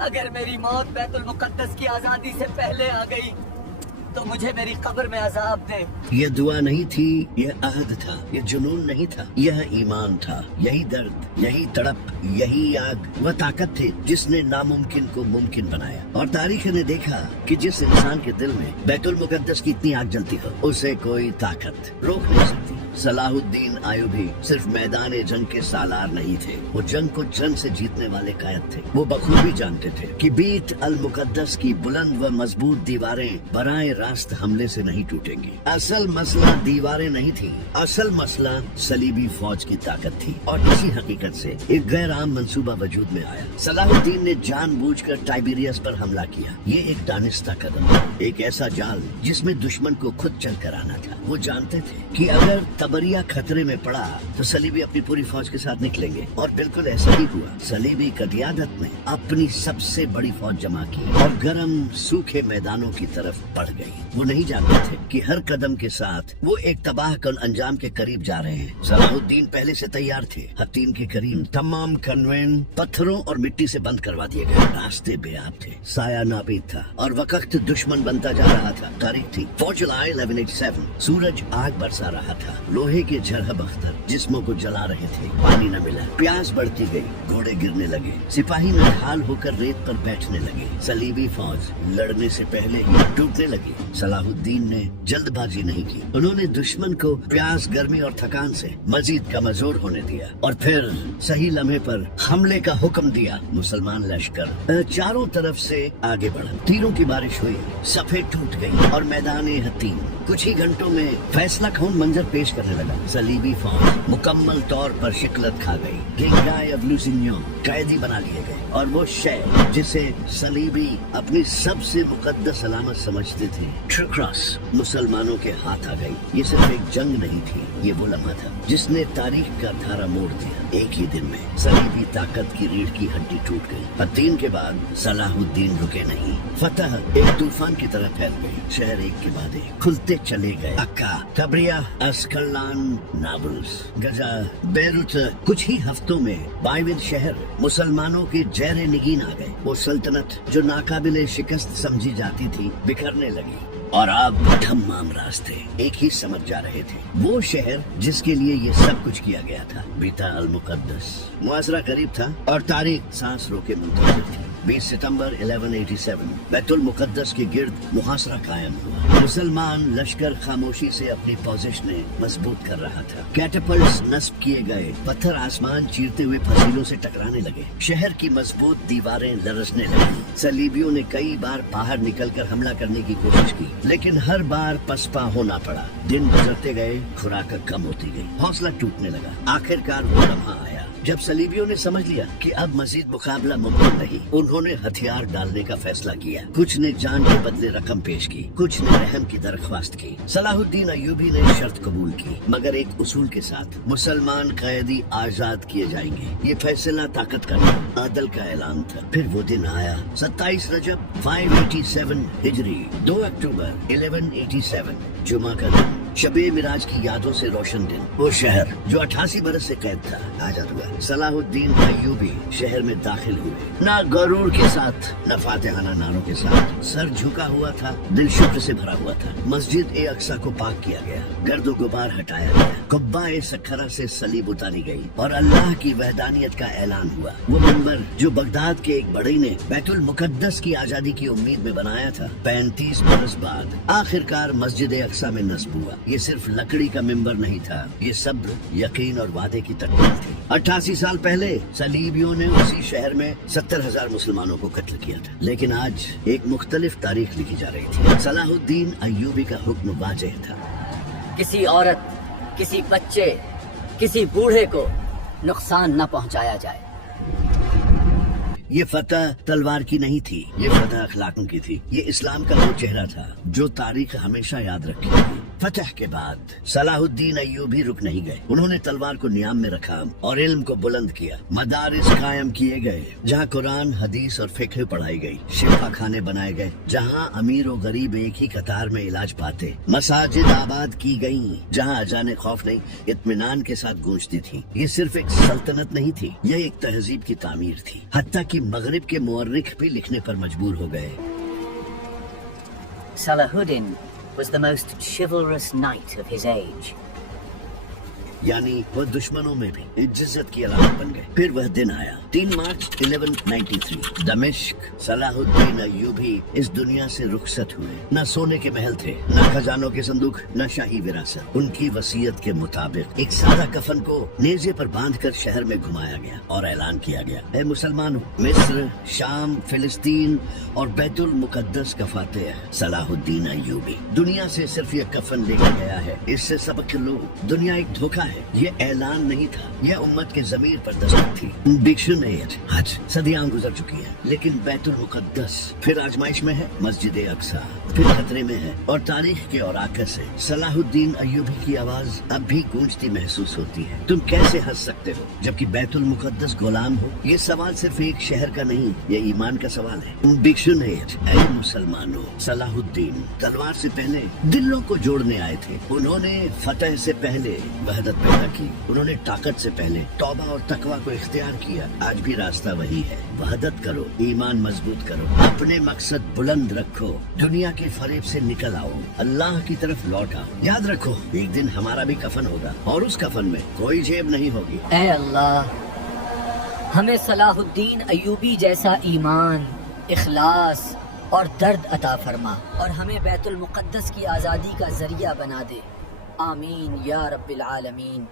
اگر میری موت بیت المقدس کی آزادی سے پہلے آ گئی تو مجھے میری قبر میں عذاب دے۔ یہ دعا نہیں تھی، یہ عہد تھا، یہ جنون نہیں تھا، یہ ایمان تھا۔ یہی درد، یہی تڑپ، یہی آگ وہ طاقت تھی جس نے ناممکن کو ممکن بنایا۔ اور تاریخ نے دیکھا کہ جس انسان کے دل میں بیت المقدس کی اتنی آگ جلتی ہو اسے کوئی طاقت روک نہیں سکتی۔ صلاح الدین ایوبی صرف میدان جنگ کے سالار نہیں تھے، وہ جنگ کو جنگ سے جیتنے والے قائد تھے۔ وہ بخوبی جانتے تھے کہ بیت المقدس کی بلند و مضبوط دیواریں براہ راست حملے سے نہیں ٹوٹیں گی۔ اصل مسئلہ دیواریں نہیں تھی، اصل مسئلہ صلیبی فوج کی طاقت تھی۔ اور اسی حقیقت سے ایک غیر عام منصوبہ وجود میں آیا۔ صلاح الدین نے جان بوجھ کر ٹائبیریس پر حملہ کیا۔ یہ ایک دانستہ قدم تھا، ایک ایسا جال جس میں دشمن کو خود چل کر آنا تھا۔ وہ جانتے تھے کہ اگر تبریا خطرے میں پڑا تو صلیبی اپنی پوری فوج کے ساتھ نکلیں گے، اور بالکل ایسا ہی ہوا۔ صلیبی قیادت نے اپنی سب سے بڑی فوج جمع کی اور گرم سوکھے میدانوں کی طرف بڑھ گئی۔ وہ نہیں جانتے تھے کہ ہر قدم کے ساتھ وہ ایک تباہ کن انجام کے قریب جا رہے ہیں۔ صلاح الدین پہلے سے تیار تھے۔ حطین کے قریب تمام کنوین پتھروں اور مٹی سے بند کروا دیے گئے، راستے بے آب تھے، سایہ ناپید تھا اور وقت دشمن بنتا جا رہا تھا۔ تاریخ تھی 4 جولائی 1187۔ سورج آگ برسا رہا تھا، لوہے کے جرہب اختر جسموں کو جلا رہے تھے۔ پانی نہ ملا، پیاس بڑھتی گئی، گھوڑے گرنے لگے، سپاہی نڈھال ہو کر ریت پر بیٹھنے لگے۔ صلیبی فوج لڑنے سے پہلے ہی ٹوٹنے لگی۔ صلاح الدین نے جلد بازی نہیں کی، انہوں نے دشمن کو پیاس، گرمی اور تھکان سے مزید کمزور ہونے دیا اور پھر صحیح لمحے پر حملے کا حکم دیا۔ مسلمان لشکر چاروں طرف سے آگے بڑھا، تیروں کی بارش ہوئی، صفیں ٹوٹ گئی اور میدان حطین کچھ ہی گھنٹوں میں فیصلہ کھون منظر پیش کرنے لگا۔ صلیبی فوج مکمل طور پر شکست کھا گئی، گینگائے آف لوسینیون قیدی بنا لیے گئے، اور وہ شہر جسے صلیبی اپنی سب سے مقدس علامت سمجھتے تھے، ٹرکراس، مسلمانوں کے ہاتھ آ گئی۔ یہ صرف ایک جنگ نہیں تھی، یہ وہ لمحہ تھا جس نے تاریخ کا دھارا موڑ دیا۔ ایک ہی دن میں صلیبی طاقت کی ریڑھ کی ہڈی ٹوٹ گئی۔ حطین کے بعد صلاح الدین رکے نہیں، فتح ایک طوفان کی طرح پھیل گئی۔ شہر ایک کے بعد ایک کھلتے چلے گئے، اکا، تبریہ، اسکلان، نابلس، غزہ، بیروت۔ کچھ ہی ہفتوں میں 22 شہر مسلمانوں کے زیر نگین آ گئے۔ وہ سلطنت جو ناقابل شکست سمجھی جاتی تھی بکھرنے لگی، اور اب تمام راستے ایک ہی سمجھ جا رہے تھے۔ وہ شہر جس کے لیے یہ سب کچھ کیا گیا تھا، بیت المقدس۔ محاصرہ قریب تھا اور تاریخ سانس روکے منتظر تھی۔ 20 ستمبر 1187 بیت المقدس کے گرد محاصرہ قائم ہوا۔ مسلمان لشکر خاموشی سے اپنی پوزیشنیں مضبوط کر رہا تھا۔ کیٹاپلٹس نصب کیے گئے، پتھر آسمان چیرتے ہوئے فصیلوں سے ٹکرانے لگے، شہر کی مضبوط دیواریں لرزنے لگیں۔ صلیبیوں نے کئی بار باہر نکل کر حملہ کرنے کی کوشش کی، لیکن ہر بار پسپا ہونا پڑا۔ دن گزرتے گئے، خوراک کم ہوتی گئی، حوصلہ ٹوٹنے لگا۔ آخر کار وہ لمحہ آیا جب صلیبیوں نے سمجھ لیا کہ اب مزید مقابلہ ممکن نہیں۔ انہوں نے ہتھیار ڈالنے کا فیصلہ کیا، کچھ نے جان کے بدلے رقم پیش کی، کچھ نے رحم کی درخواست کی۔ صلاح الدین ایوبی نے شرط قبول کی، مگر ایک اصول کے ساتھ، مسلمان قیدی آزاد کیے جائیں گے۔ یہ فیصلہ طاقت کا نہیں، عدل کا اعلان تھا۔ پھر وہ دن آیا، 27 رجب 587 ہجری، 2 اکتوبر 1187 جمعہ کا دن، شب معراج کی یادوں سے روشن دن۔ وہ شہر جو 88 برس سے قید تھا آزاد ہوا۔ صلاح الدین ایوبی شہر میں داخل ہوئے، نہ غرور کے ساتھ، نہ فاتحانہ نعروں کے ساتھ، سر جھکا ہوا تھا، دل شکر سے بھرا ہوا تھا۔ مسجد اقصی کو پاک کیا گیا، گرد و غبار ہٹایا گیا، قبہ سکھرا سے صلیب اتاری گئی اور اللہ کی وحدانیت کا اعلان ہوا۔ وہ منبر جو بغداد کے ایک بڑی نے بیت المقدس کی آزادی کی امید میں بنایا تھا، 35 برس بعد آخر کار مسجد اقصی میں نصب ہوا۔ یہ صرف لکڑی کا ممبر نہیں تھا، یہ صبر، یقین اور وعدے کی تکمیل تھی۔ 88 سال پہلے صلیبیوں نے اسی شہر میں 70,000 مسلمانوں کو قتل کیا تھا، لیکن آج ایک مختلف تاریخ لکھی جا رہی تھی۔ صلاح الدین ایوبی کا حکم واضح تھا، کسی عورت، کسی بچے، کسی بوڑھے کو نقصان نہ پہنچایا جائے۔ یہ فتح تلوار کی نہیں تھی، یہ فتح اخلاقوں کی تھی۔ یہ اسلام کا وہ چہرہ تھا جو تاریخ ہمیشہ یاد رکھے گی۔ فتح کے بعد صلاح الدین ایوبی رک نہیں گئے. انہوں نے تلوار کو نیام میں رکھا اور علم کو بلند کیا. مدارس قائم کیے گئے جہاں قرآن، حدیث اور فقہ پڑھائی گئی. شفا خانے بنائے گئے جہاں امیر و غریب ایک ہی قطار میں علاج پاتے. مساجد آباد کی گئیں جہاں اذان خوف نہیں اطمینان کے ساتھ گونجتی تھی. یہ صرف ایک سلطنت نہیں تھی، یہ ایک تہذیب کی تعمیر تھی. حتیٰ کہ مغرب کے مورخ بھی لکھنے پر مجبور ہو گئے. Salahuddin was the most chivalrous knight of his age. یعنی وہ دشمنوں میں بھی عزت کی علامت بن گئے. پھر وہ دن آیا 3 مارچ 1193. دمشق. صلاح الدین ایوبی اس دنیا سے رخصت ہوئے. نہ سونے کے محل تھے، نہ خزانوں کے صندوق، نہ شاہی وراثت. ان کی وصیت کے مطابق ایک سادہ کفن کو نیزے پر باندھ کر شہر میں گھمایا گیا اور اعلان کیا گیا: اے مسلمانوں، مصر، شام، فلسطین اور بیت المقدس کا فاتح صلاح الدین ایوبی دنیا سے صرف یہ کفن لے کے گیا ہے. اس سے سبق لو، دنیا ایک دھوکہ ہے. یہ اعلان نہیں تھا، یہ امت کے ضمیر پر دستک تھی. ڈکشنری حج صدیاں گزر چکی ہے، لیکن بیت المقدس پھر آزمائش میں ہے. مسجد اقصی پھر خطرے میں ہے، اور تاریخ کے اوراق سے صلاح الدین ایوبی کی آواز اب بھی گونجتی محسوس ہوتی ہے. تم کیسے ہنس سکتے ہو جبکہ بیت المقدس غلام ہو؟ یہ سوال صرف ایک شہر کا نہیں، یہ ایمان کا سوال ہے. ڈکشنری اے مسلمانوں، صلاح الدین تلوار سے پہلے دلوں کو جوڑنے آئے تھے. انہوں نے فتح سے پہلے وحدت پیدا کی. انہوں نے طاقت سے پہلے توبہ اور تقوی کو اختیار کیا. آج بھی راستہ وہی ہے. وحدت کرو، ایمان مضبوط کرو، اپنے مقصد بلند رکھو، دنیا کے فریب سے نکل آؤ، اللہ کی طرف لوٹ آؤ. یاد رکھو ایک دن ہمارا بھی کفن ہوگا اور اس کفن میں کوئی جیب نہیں ہوگی. اے اللہ، ہمیں صلاح الدین ایوبی جیسا ایمان، اخلاص اور درد عطا فرما، اور ہمیں بیت المقدس کی آزادی کا ذریعہ بنا دے. آمین یا رب العالمین.